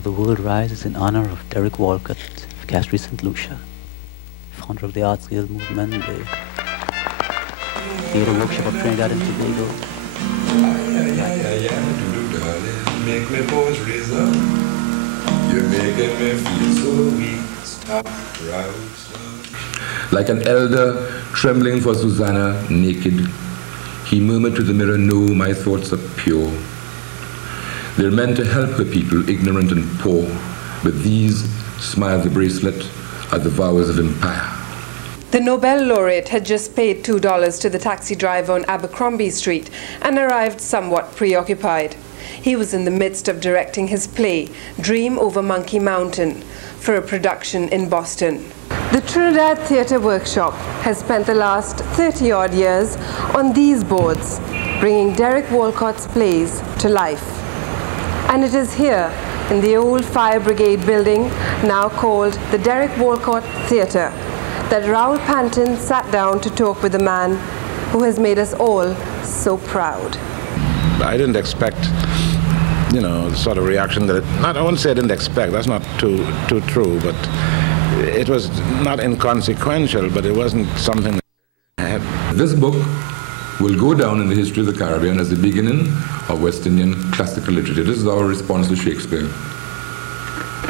Now the world rises in honor of Derek Walcott of Castries St. Lucia, founder of the Arts Guild movement, the Theatre Workshop of Trinidad and Tobago. Make me pose razor. You're making me feel so weak. Stop, rouse. Like an elder trembling for Susanna naked, he murmured to the mirror, "No, my thoughts are pure. They're meant to help her people, ignorant and poor, but these," smiled the bracelet, "are the vows of empire." The Nobel laureate had just paid $2 to the taxi driver on Abercrombie Street and arrived somewhat preoccupied. He was in the midst of directing his play, Dream Over Monkey Mountain, for a production in Boston. The Trinidad Theatre Workshop has spent the last 30-odd years on these boards, bringing Derek Walcott's plays to life. And it is here, in the old Fire Brigade building, now called the Derek Walcott Theatre, that Raoul Panton sat down to talk with the man who has made us all so proud. I didn't expect, you know, the sort of reaction that I won't say I didn't expect, that's not too true, but it was not inconsequential, but it wasn't something that I had. This book will go down in the history of the Caribbean as the beginning of West Indian classical literature. This is our response to Shakespeare.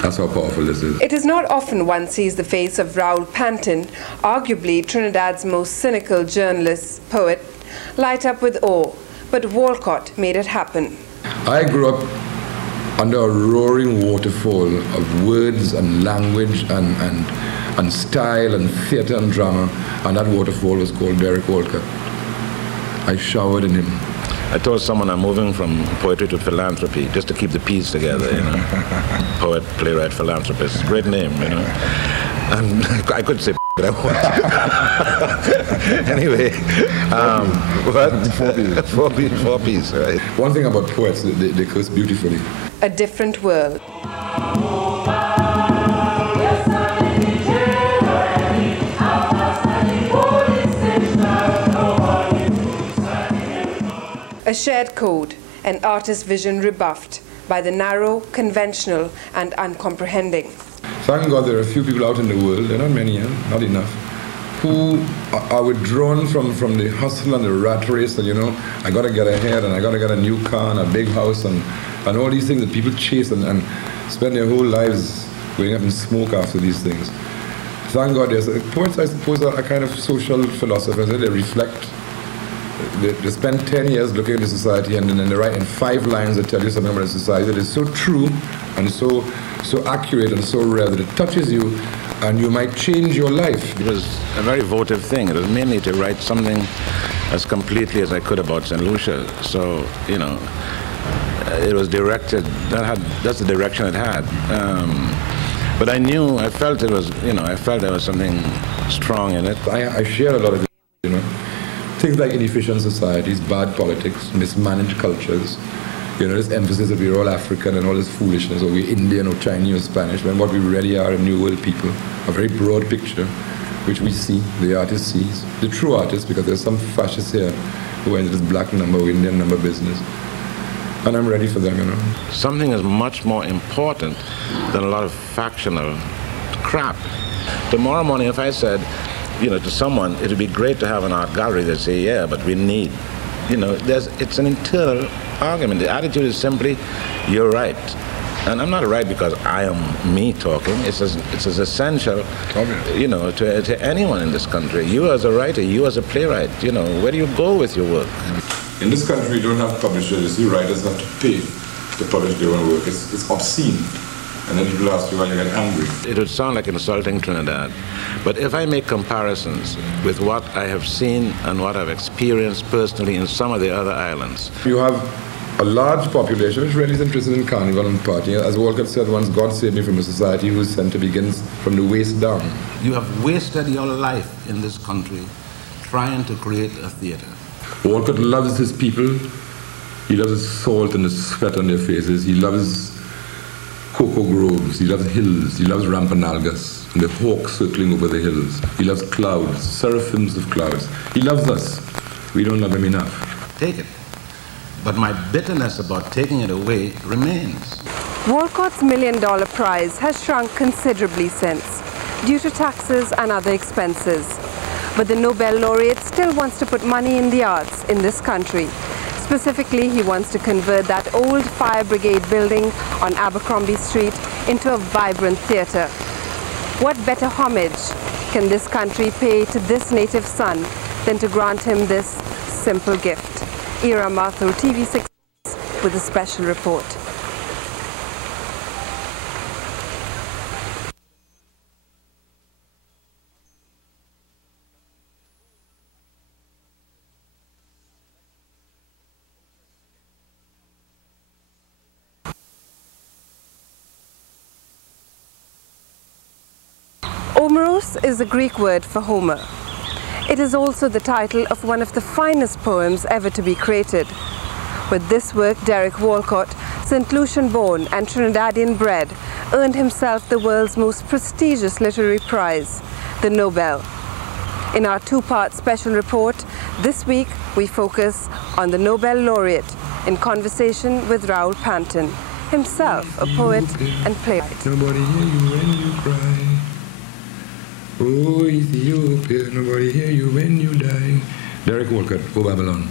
That's how powerful this is. It is not often one sees the face of Raoul Panton, arguably Trinidad's most cynical journalist, poet, light up with awe, but Walcott made it happen. I grew up under a roaring waterfall of words and language and style and theatre and drama, and that waterfall was called Derek Walcott. I showered in him. I told someone I'm moving from poetry to philanthropy, just to keep the P's together, you know. Poet, playwright, philanthropist. Great name, you know. And I could say but I won't. Anyway, what? Four P's, right? One thing about poets, they curse beautifully. A different world. A shared code, an artist's vision rebuffed by the narrow, conventional, and uncomprehending. Thank God there are a few people out in the world, there are not many, not enough, who are withdrawn from the hustle and the rat race, and you know, I gotta get ahead and I gotta get a new car and a big house and all these things that people chase and spend their whole lives going up in smoke after these things. Thank God there's poets, I suppose, are a kind of social philosophers. They reflect. They spend 10 years looking at the society and then they write in 5 lines that tell you something about the society that is so true and so accurate and so rare that it touches you and you might change your life. It was a very votive thing. It was mainly to write something as completely as I could about St. Lucia. So, you know, it was directed, that's the direction it had. But I felt it was, you know, I felt there was something strong in it. I share a lot of, you know, things like inefficient societies, bad politics, mismanaged cultures, you know, this emphasis that we're all African and all this foolishness, or we're Indian or Chinese or Spanish, when what we really are are New World people. A very broad picture, which we see, the artist sees, the true artist, because there's some fascists here who are into this black number or Indian number business. And I'm ready for them, you know. Something is much more important than a lot of factional crap. Tomorrow morning, if I said, you know, to someone, it would be great to have an art gallery, they'd say, yeah, but we need, you know, it's an internal argument. The attitude is simply, you're right. And I'm not right because I am me talking. It's as essential, you know, to anyone in this country. You as a writer, you as a playwright, you know, where do you go with your work? In this country, we don't have publishers. You see, writers have to pay to publish their own work. It's obscene. And then people ask you why you get angry. It would sound like insulting Trinidad. But if I make comparisons with what I have seen and what I've experienced personally in some of the other islands. You have a large population which really is interested in carnival and partying. As Walcott said once, God saved me from a society whose center begins from the waist down. You have wasted your life in this country trying to create a theater. Walcott loves his people. He loves the salt and the sweat on their faces. He loves cocoa groves. He loves hills. He loves Rampanalgas and the hawks circling over the hills. He loves clouds, seraphims of clouds. He loves us. We don't love him enough. Take it. But my bitterness about taking it away remains. Walcott's $1 million prize has shrunk considerably since, due to taxes and other expenses. But the Nobel laureate still wants to put money in the arts in this country. Specifically, he wants to convert that old fire brigade building on Abercrombie Street into a vibrant theatre. What better homage can this country pay to this native son than to grant him this simple gift? Ira Mathur, TV6, with a special report. Omeros is a Greek word for Homer. It is also the title of one of the finest poems ever to be created. With this work, Derek Walcott, St. Lucian born and Trinidadian bred, earned himself the world's most prestigious literary prize, the Nobel. In our two-part special report, this week we focus on the Nobel laureate in conversation with Raoul Panton, himself a poet and playwright. Nobody hear you when you cry. Oh, Ethiopia, nobody hear you when you die. Derek Walcott, O Babylon.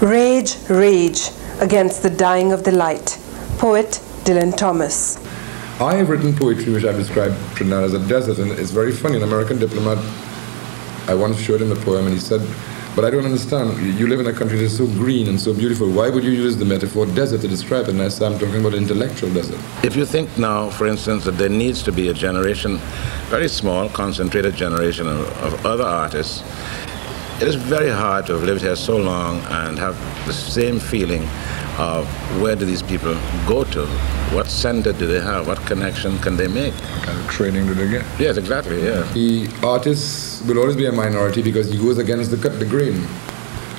Rage, rage against the dying of the light. Poet Dylan Thomas. I have written poetry which I've described Trinidad as a desert, and it's very funny. An American diplomat, I once showed him the poem and he said, but I don't understand. You live in a country that's so green and so beautiful. Why would you use the metaphor desert to describe it? And I said, I'm talking about intellectual desert. If you think now, for instance, that there needs to be a generation, very small, concentrated generation of other artists, it is very hard to have lived here so long and have the same feeling of where do these people go to? What center do they have? What connection can they make? What kind of training do they get? Yes, exactly, yeah. The artist will always be a minority because he goes against the grain.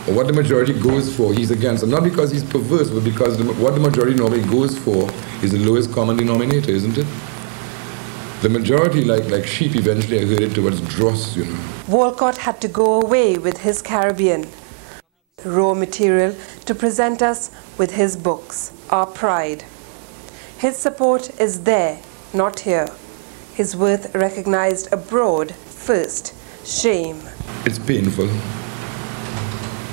Or what the majority goes for, he's against. And not because he's perverse, but because what the majority normally goes for is the lowest common denominator, isn't it? The majority, like sheep, eventually are headed towards dross, you know. Walcott had to go away with his Caribbean raw material to present us with his books, Our Pride. His support is there, not here. His worth recognized abroad first. Shame. It's painful.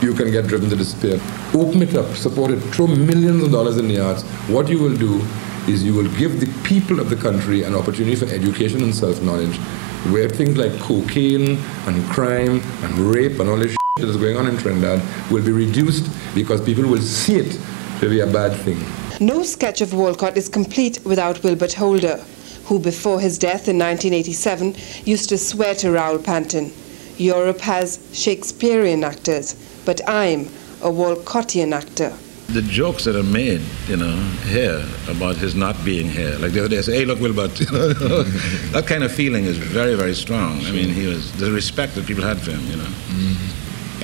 You can get driven to despair. Open it up, support it, throw millions of dollars in the arts. What you will do is you will give the people of the country an opportunity for education and self-knowledge, where things like cocaine and crime and rape and all this shit that is going on in Trinidad will be reduced because people will see it to be a bad thing. No sketch of Walcott is complete without Wilbert Holder, who before his death in 1987 used to swear to Raoul Panton, Europe has Shakespearean actors, but I'm a Walcottian actor. The jokes that are made, here about his not being here, like the other day I say, hey, look, Wilbert, that kind of feeling is very, very strong. I mean, the respect that people had for him,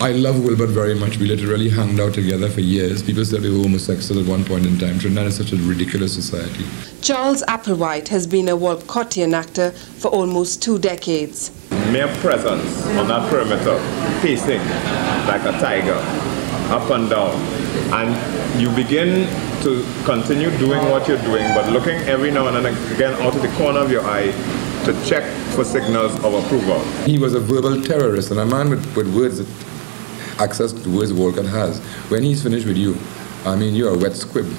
I love Wilbert very much. We literally hung out together for years. People said we were homosexual at one point in time. Trinidad is such a ridiculous society. Charles Applewhite has been a Walcottian actor for almost 2 decades. Mere presence on that perimeter, pacing like a tiger, up and down. And you begin to continue doing what you're doing, but looking every now and again out of the corner of your eye to check for signals of approval. He was a verbal terrorist, and a man with words, access to words Walcott has. When he's finished with you, I mean, you're a wet squib.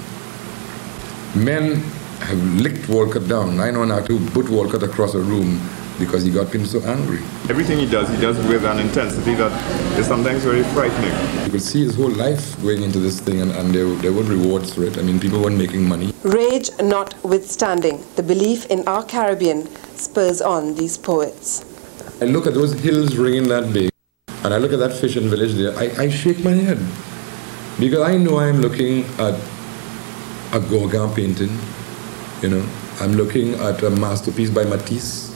Men have licked Walcott down. I know now to put Walcott across a room because he got him so angry. Everything he does with an intensity that is sometimes very frightening. You could see his whole life going into this thing, and there were rewards for it. I mean, people weren't making money. Rage notwithstanding, the belief in our Caribbean spurs on these poets. I look at those hills ringing that big, and I look at that fishing village there, I shake my head. Because I know I'm looking at a Gauguin painting, I'm looking at a masterpiece by Matisse.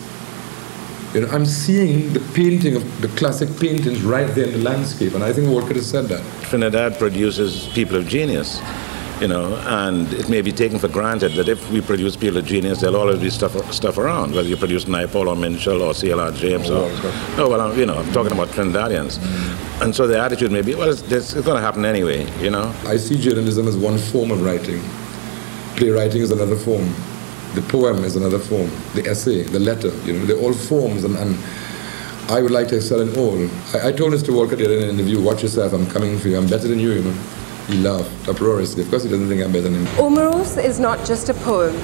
I'm seeing the painting of the classic paintings right there in the landscape, and I think Walcott has said that. Trinidad produces people of genius, and it may be taken for granted that if we produce people of genius, there'll always be stuff around, whether you produce Naipaul or Minshall or C.L.R. James I'm talking about Trinidadians. And so the attitude may be, well, it's going to happen anyway, I see journalism as one form of writing. playwriting is another form. The poem is another form. The essay, the letter, they're all forms, and I would like to excel in all. I told Mr. Walker the other day in an interview, watch yourself, I'm coming for you, I'm better than you, He laughed uproariously. Of course he doesn't think I'm better than him. Omeros is not just a poem.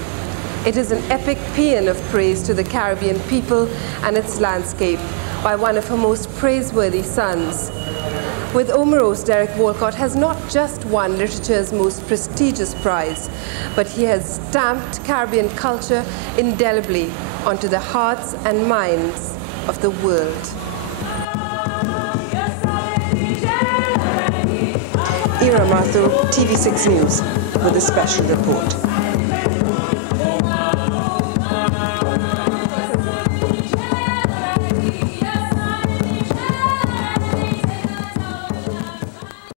It is an epic paean of praise to the Caribbean people and its landscape by one of her most praiseworthy sons. With Omeros, Derek Walcott has not just won literature's most prestigious prize, but he has stamped Caribbean culture indelibly onto the hearts and minds of the world. Ira Mathur, TV6 News, with a special report.